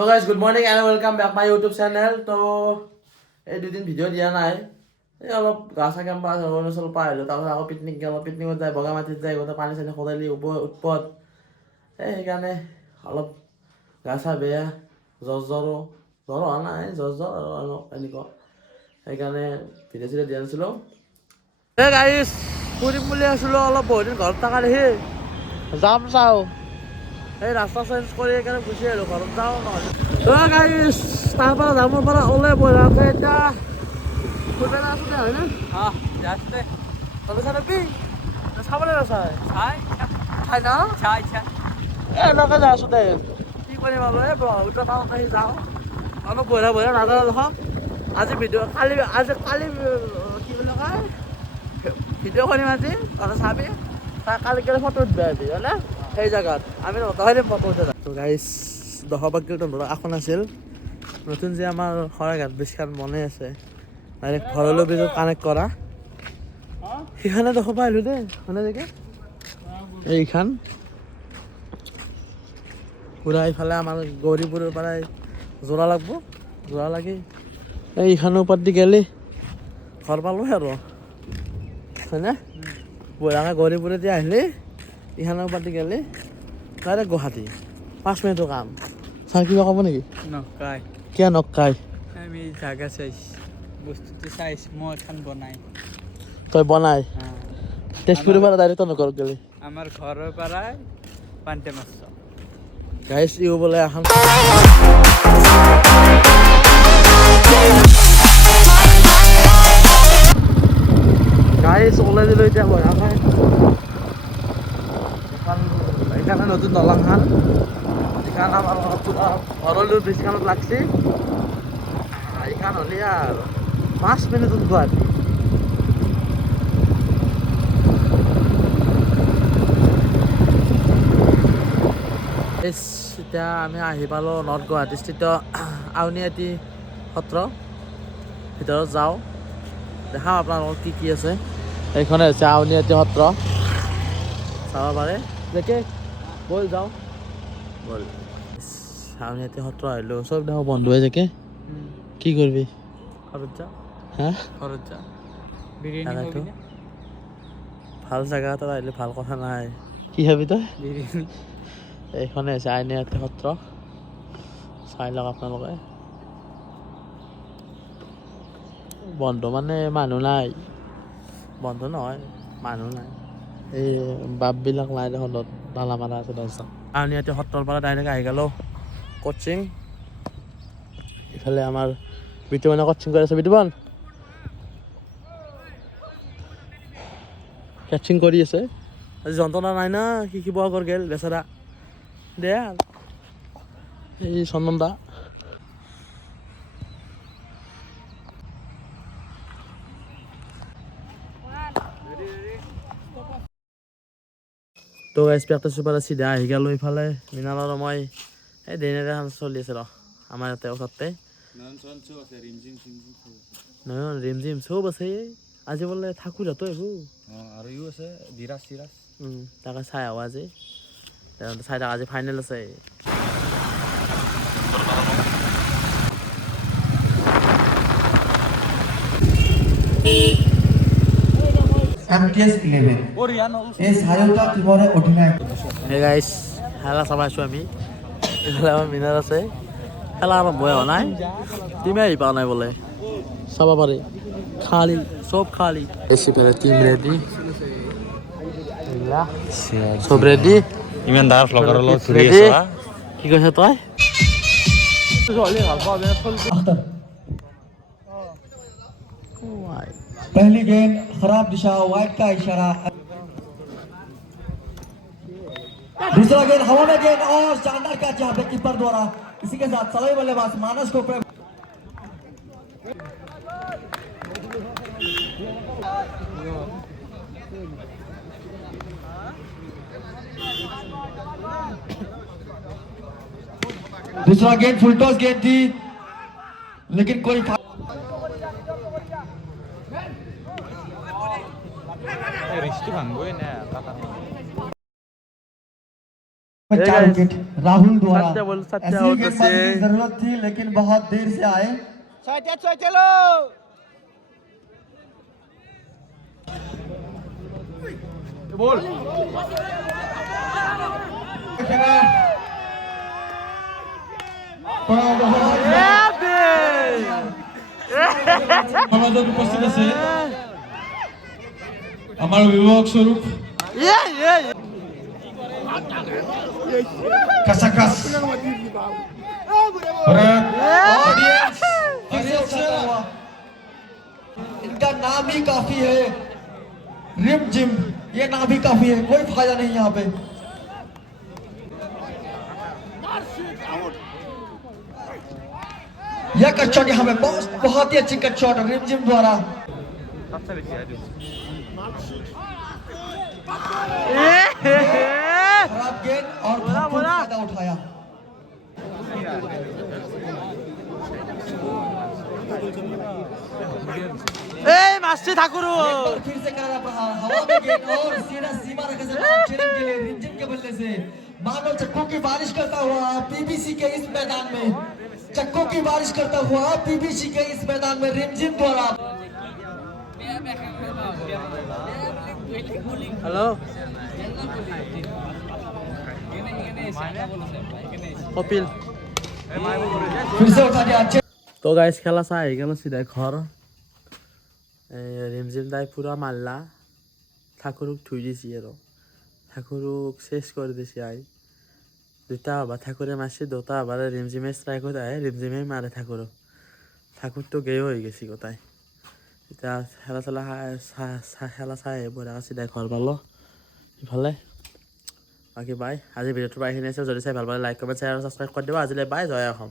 So guys, good morning and welcome back my YouTube channel. তো এই দুদিন video' দিয়া নাই, এই অলপ গা চা কেম্পা অৰুণাচল পৰা আহিলোঁ, তাৰপিছত আকৌ পিকনিকত যায়, বগামাটিত যায়, গোটেই পানী চানী সদালি উৎপত, সেইকাৰণে অলপ গা চা বেয়া, জ্বৰো হোৱা নাই, জ্বৰ আৰু এনেকুৱা, সেইকাৰণে ভিডিঅ' চিডিঅ' দিয়া নাছিলোঁ। এই গাইছ ফুৰিম বুলি আছিলোঁ, অলপ বহুত দিন ঘৰত থকা দেখি যাম চাওঁ, এই ৰাস্তা চেঞ্জ কৰি সেইকাৰণে গুচি আহিলোঁ, ঘৰত যাওঁ নহ'লে। গাইছ তাৰপৰা যামৰ পৰা ওলাই বঢ়াকে এতিয়া ফুৰিব আছোঁ হয়নে? যাচ্ছে তবে চাবি চাবলৈ নাচায় চাই ন এনেকৈ যাই আছোঁ দে, কি কৰিম আৰু এই ব্ৰহ্মপুত্ৰ টাউনত আহি যাওঁ, অলপ বঢ়া নাজানো দেখক। আজি কালি কি বুলি কয় ভিডিঅ' কৰিম আজি, তহঁতে চাবি, কালি ফটো উঠবি আজি হয়নে? সেই জেগাত আমি নতহাই দিম ফটো উঠে যাম। গাইছ 10 কিলোমিটাৰ আসন আছিল, নতুন যে আমাৰ শৰাইঘাট ব্ৰিজখন বনাই আছে, ডাইৰেক্ট ভৰলু ব্ৰিজত কানেক্ট কৰা, সেইখানে দেখা পাই আহিলোঁ দেই মানে দেখে এইখান পুৰা এইফালে আমাৰ গৌৰীপুৰৰ পৰাই যোৰা লাগব, যোৰা লাগি এইখানৰ ওপৰত দি গেলি ঘৰ পালোঁ আৰু হয়নে? বঢ়িয়াকৈ গৌৰীপুৰেদি আহিলি এইখানৰ ওপৰত দি গেলি ডাইৰেক্ট গুৱাহাটী, 5 মিনিটৰ কাম। ছাৰ কিবা ক'ব নেকি? নকাই কিয় নকাই? আমি জাগা চাইছ, বস্তুটো চাইছ, মই এখন বনাই তই বনাই তেজপুৰৰ পৰা ডাইৰেক্ট নকৰক গেলি আমার ঘরের পাড়ায় পান্টে মাছ গাইছ ইও বোলে এখন গাইছ ওলাই দিলোঁ এতিয়া বঢ়িয়াকৈ এইখানে নতুন দলংখান, এইখান আমাৰ ভৰলু ব্ৰিজখনত লাগছি, এইখান হ'লে আৰু 5 মিনিটত গুৱাহাটী। এতিয়া আমি আহি পালোঁ নৰ্থ গুৱাহাটীস্থিত আউনীআটী সত্ৰ, ভিতৰত যাওঁ দেখাম আপোনালোকক কি আছে। এইখনে হৈছে আউনীআটী সত্ৰ, চাব পাৰে দেখে, ব'ল যাওঁ ব'ল। আউনীআটী সত্ৰ আহিলোঁ, চব দেখোন বন্ধ হৈ থাকে, কি কৰিবি ঘৰত যা, হা ঘৰত যা বিৰিয়ানী খাবি না? ভাল জেগা এটাত আহিলে ভাল কথা নাই, কি খাবি তই? বিৰিয়ানী। এইখনে হৈছে আউনীআটী সত্ৰ, চাই লওক আপোনালোকে। বন্ধ মানে মানুহ নাই, বন্ধ নহয় মানুহ নাই, এই বাপবিলাক নাই দেখোন, তালা মাৰা আছে 10টা। আউনীআটী সত্ৰৰ পৰা ডাইৰেক্ট আহি গ'লোঁ কোচিং, ইফালে আমাৰ বিতুপনে কোচিং কৰি আছে, বিতুপন কেচিং কৰি আছে, আজি যন্ত্ৰণা নাই না, শিৱসাগৰ গেল বেচেৰা, দে এই চন্দন দা তো গাইছ প্ৰেক্টিছৰ পৰা চিধা আহি গ'লোঁ ইফালে মিনালৰ, মই এই দেনেৰে চলি আছে ৰ আমাৰ ইয়াতে ওচৰতে, নহয় ৰিমঝিম চব আছে, আজি বোলে ঠাকুৰ হাতো এইবোৰ আৰু ইও আছে ধীৰাজ চিৰাজ, তাকে চাই আহোঁ আজি, চাই থাক, আজি ফাইনেল আছে। MTS 11 এই চাৰিওটা টিমৰে অধিনায়ক। হে গাইছ খেলা চাব আছোঁ আমি, এইফালে আমাৰ মিনাৰ আছে, খেলা আৰম্ভ হোৱা নাই, টিমে আহি পোৱা নাই বোলে, চাব পাৰি খালী চব খালী। এইফালে টিম ৰেডি, চব ৰেডি, ইমান ডাৰ ফ্লগাৰৰ লগত ঘূৰি ৰেডি, আছ কি কৈছ তই? पहली गेंद खराब दिशा, वाइड का इशारा। दूसरा गेंद हवा में, गेंद और शानदार कैच यहाँ पे कीपर द्वारा, इसी के साथ सभी बल्लेबाज मानस को दूसरा गेंद फुल टॉस गेंद थी, लेकिन कोई ৰিষ্টু ভাঙবই না 4 विकेट राहुल द्वारा सत्या बोल, सत्या ऐसी out गेंदबाजी से। की जरूरत थी लेकिन बहुत देर से आए সমাজত উপস্থিত আছে আমাৰ অভিভাৱক স্বৰূপ কাছাকাছ ऑडियंस फिर से उछाला हुआ इनका नाम ही काफी है रिम जिम ये नाम ही काफी है कोई फायदा नहीं यहाँ पे यह कट शॉट यहाँ पे बहुत ही अच्छी कट शॉट रिम जिम द्वारा खराब गेंद और भरपूर फायदा उठाया मास्टर ठाकुर और फिर से करारा प्रहार हवा में गेंद और सीधा सीमा रेखा से बाउंसरिंग के लिए रिमझिम के बल्ले से मानो चक्कों की बारिश करता हुआ पीबीसी के इस मैदान में चक्कों की बारिश करता हुआ पीबीसी के इस मैदान में रिमझिम द्वारा हेलो कपिल फिर से उठा दिया अच्छे तो गाइस খেলা চাই আহি গেল সিধাই ঘর রিমঝিম দাই পুরা মারলা ঠাকুরক থুই দিছি আৰু ঠাকুরক শেষ করে দিছি আই দুটা আবার ঠাকুরে মারছি দুটা আবার রিমঝিমে স্ট্রাইক হতে আয় রিমঝিমে মারে ঠাকুর তো গেয়ে হয়ে গেছি কোথায় এটা খেলা চাই বইরা সিধাই ঘর পালো ইফালে বাকী বাই আজি ভিডিঅ'টো পাই আহিনে যদি চাই ভাল পালে লাইক কমেণ্ট শ্বেয়াৰ আৰু ছাবস্ক্ৰাইব কৰি দিবা আজিলৈ বাই জয় অসম